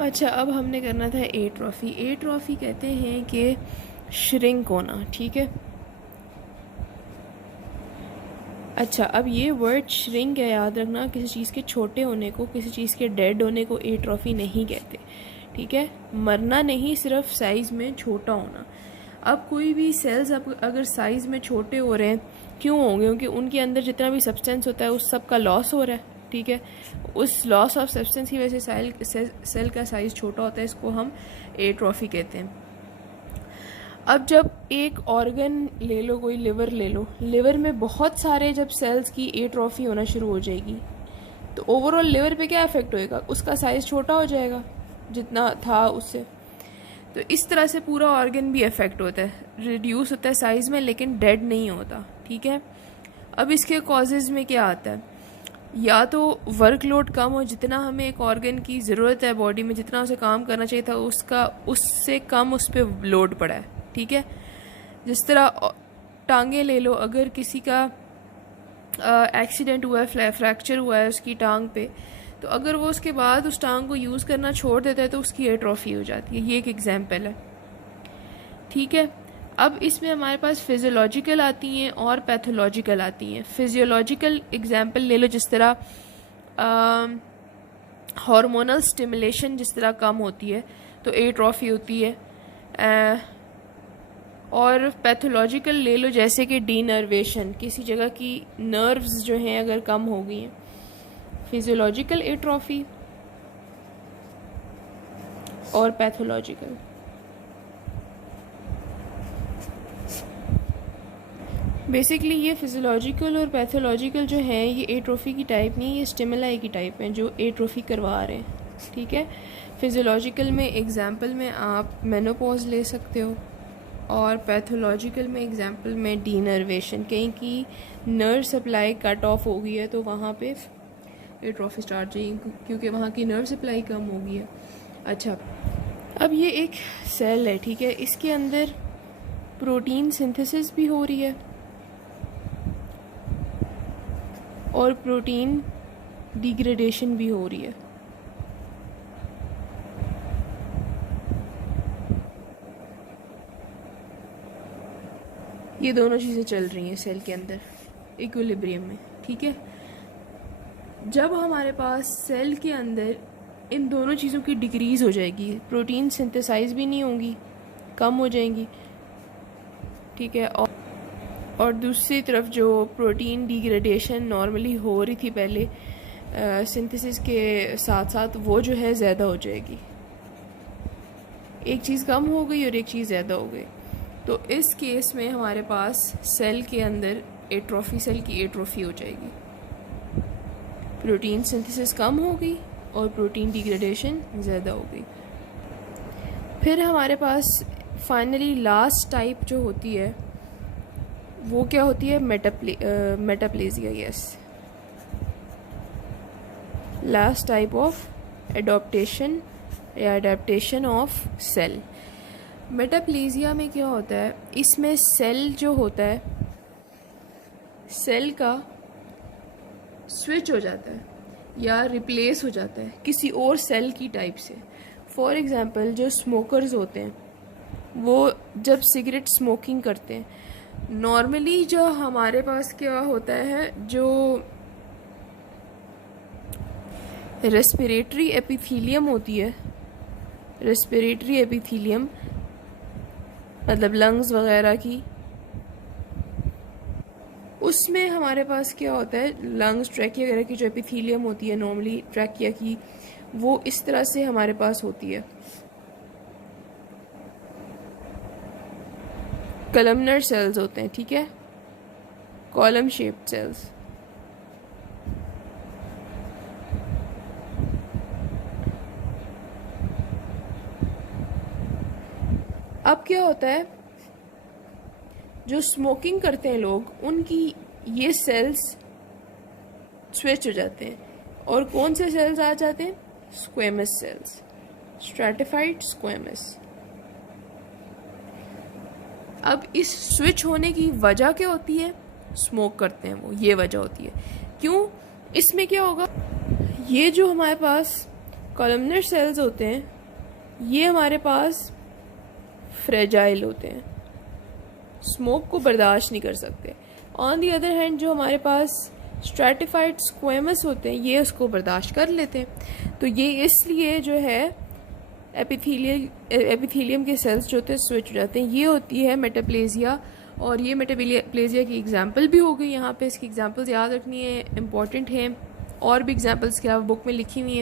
अच्छा, अब हमने करना था एट्रॉफी। एट्रॉफी कहते हैं कि श्रिंक होना, ठीक है। अच्छा, अब ये वर्ड श्रिंक है, याद रखना, किसी चीज़ के छोटे होने को, किसी चीज़ के डेड होने को एट्रॉफी नहीं कहते, ठीक है। मरना नहीं, सिर्फ साइज़ में छोटा होना। अब कोई भी सेल्स अगर साइज़ में छोटे हो रहे हैं, क्यों होंगे? क्योंकि उनके अंदर जितना भी सब्सटेंस होता है उस सब का लॉस हो रहा है, ठीक है। उस लॉस ऑफ सब्सटेंस की वजह से सेल का साइज़ छोटा होता है, इसको हम एट्रॉफी कहते हैं। अब जब एक ऑर्गन ले लो, कोई लिवर ले लो, लिवर में बहुत सारे जब सेल्स की एट्रॉफी होना शुरू हो जाएगी तो ओवरऑल लिवर पे क्या इफेक्ट होएगा? उसका साइज़ छोटा हो जाएगा जितना था उससे। तो इस तरह से पूरा ऑर्गन भी इफेक्ट होता है, रिड्यूस होता है साइज़ में, लेकिन डेड नहीं होता, ठीक है। अब इसके कॉजेज़ में क्या आता है? या तो वर्कलोड कम हो, जितना हमें एक ऑर्गन की ज़रूरत है बॉडी में, जितना उसे काम करना चाहिए था उससे कम उस पर लोड पड़ा है, ठीक है। जिस तरह टांगे ले लो, अगर किसी का एक्सीडेंट हुआ है, फ्रैक्चर हुआ है उसकी टांग पे, तो अगर वो उसके बाद उस टांग को यूज़ करना छोड़ देता है तो उसकी एट्रॉफी हो जाती है। ये एक एग्जाम्पल है, ठीक है। अब इसमें हमारे पास फिजियोलॉजिकल आती हैं और पैथोलॉजिकल आती हैं। फिजियोलॉजिकल एग्जाम्पल ले लो, जिस तरह हार्मोनल स्टिमुलेशन जिस तरह कम होती है तो एट्रॉफी होती है। और पैथोलॉजिकल ले लो, जैसे कि डीनर्वेशन, किसी जगह की नर्व्स जो हैं अगर कम हो गई हैं, फिजियोलॉजिकल एट्रॉफी और पैथोलॉजिकल। बेसिकली ये फिजियोलॉजिकल और पैथोलॉजिकल जो हैं ये एट्रोफी की टाइप नहीं, ये स्टिमुलाई की टाइप हैं जो एट्रोफी करवा रहे हैं, ठीक है। फिजियोलॉजिकल में एग्जांपल में आप मेनोपॉज ले सकते हो, और पैथोलॉजिकल में एग्जांपल में डीनर्वेशन, कहीं की नर्व सप्लाई कट ऑफ हो गई है तो वहाँ पे एट्रोफी स्टार्ट चाहिए क्योंकि वहाँ की नर्व सप्लाई कम हो गई है। अच्छा, अब ये एक सेल है, ठीक है, इसके अंदर प्रोटीन सिंथेसिस भी हो रही है और प्रोटीन डिग्रेडेशन भी हो रही है। ये दोनों चीज़ें चल रही हैं सेल के अंदर इक्विलिब्रियम में, ठीक है। जब हमारे पास सेल के अंदर इन दोनों चीज़ों की डिक्रीज़ हो जाएगी, प्रोटीन सिंथेसाइज भी नहीं होंगी, कम हो जाएंगी, ठीक है। और दूसरी तरफ जो प्रोटीन डिग्रेडेशन नॉर्मली हो रही थी पहले सिंथेसिस के साथ साथ, वो जो है ज़्यादा हो जाएगी। एक चीज़ कम हो गई और एक चीज़ ज़्यादा हो गई, तो इस केस में हमारे पास सेल के अंदर एट्रोफी, सेल की एट्रोफी हो जाएगी। प्रोटीन सिंथेसिस कम हो गई और प्रोटीन डिग्रेडेशन ज़्यादा हो गई। फिर हमारे पास फाइनली लास्ट टाइप जो होती है वो क्या होती है? Metaplasia, yes, last type of adaptation या एडेप्टेशन ऑफ सेल। मेटाप्लेजिया में क्या होता है? इसमें सेल जो होता है, सेल का स्विच हो जाता है या रिप्लेस हो जाता है किसी और सेल की टाइप से। फॉर एग्जांपल, जो स्मोकर्स होते हैं वो जब सिगरेट स्मोकिंग करते हैं, नॉर्मली जो हमारे पास क्या होता है, जो रेस्पिरेटरी एपिथीलियम होती है, रेस्पिरेटरी एपिथीलियम मतलब लंग्स वगैरह की, उसमें हमारे पास क्या होता है, लंग्स, ट्रैकिया वगैरह की जो एपिथीलियम होती है नॉर्मली ट्रैकिया की, वो इस तरह से हमारे पास होती है। कलमनर सेल्स होते हैं, ठीक है, कॉलम शेप्ड सेल्स। अब क्या होता है, जो स्मोकिंग करते हैं लोग, उनकी ये सेल्स स्विच हो जाते हैं और कौन से सेल्स आ जाते हैं? Squamous cells, stratified squamous. अब इस स्विच होने की वजह क्या होती है? स्मोक करते हैं वो, ये वजह होती है। क्यों? इसमें क्या होगा, ये जो हमारे पास कॉलमनर सेल्स होते हैं ये हमारे पास फ्रेजाइल होते हैं, स्मोक को बर्दाश्त नहीं कर सकते। ऑन दी अदर हैंड जो हमारे पास स्ट्रेटिफाइड स्क्वेमस होते हैं ये उसको बर्दाश्त कर लेते हैं। तो ये इसलिए जो है एपिथेलियम के सेल्स जो होते हैं स्विच हो जाते हैं। ये होती है मेटाप्लेजिया, और ये मेटाप्लेजिया की एग्जांपल भी हो गई यहाँ पे। इसकी एग्जांपल्स याद रखनी है, इंपॉर्टेंट हैं। और भी एग्जांपल्स क्या बुक में लिखी हुई हैं।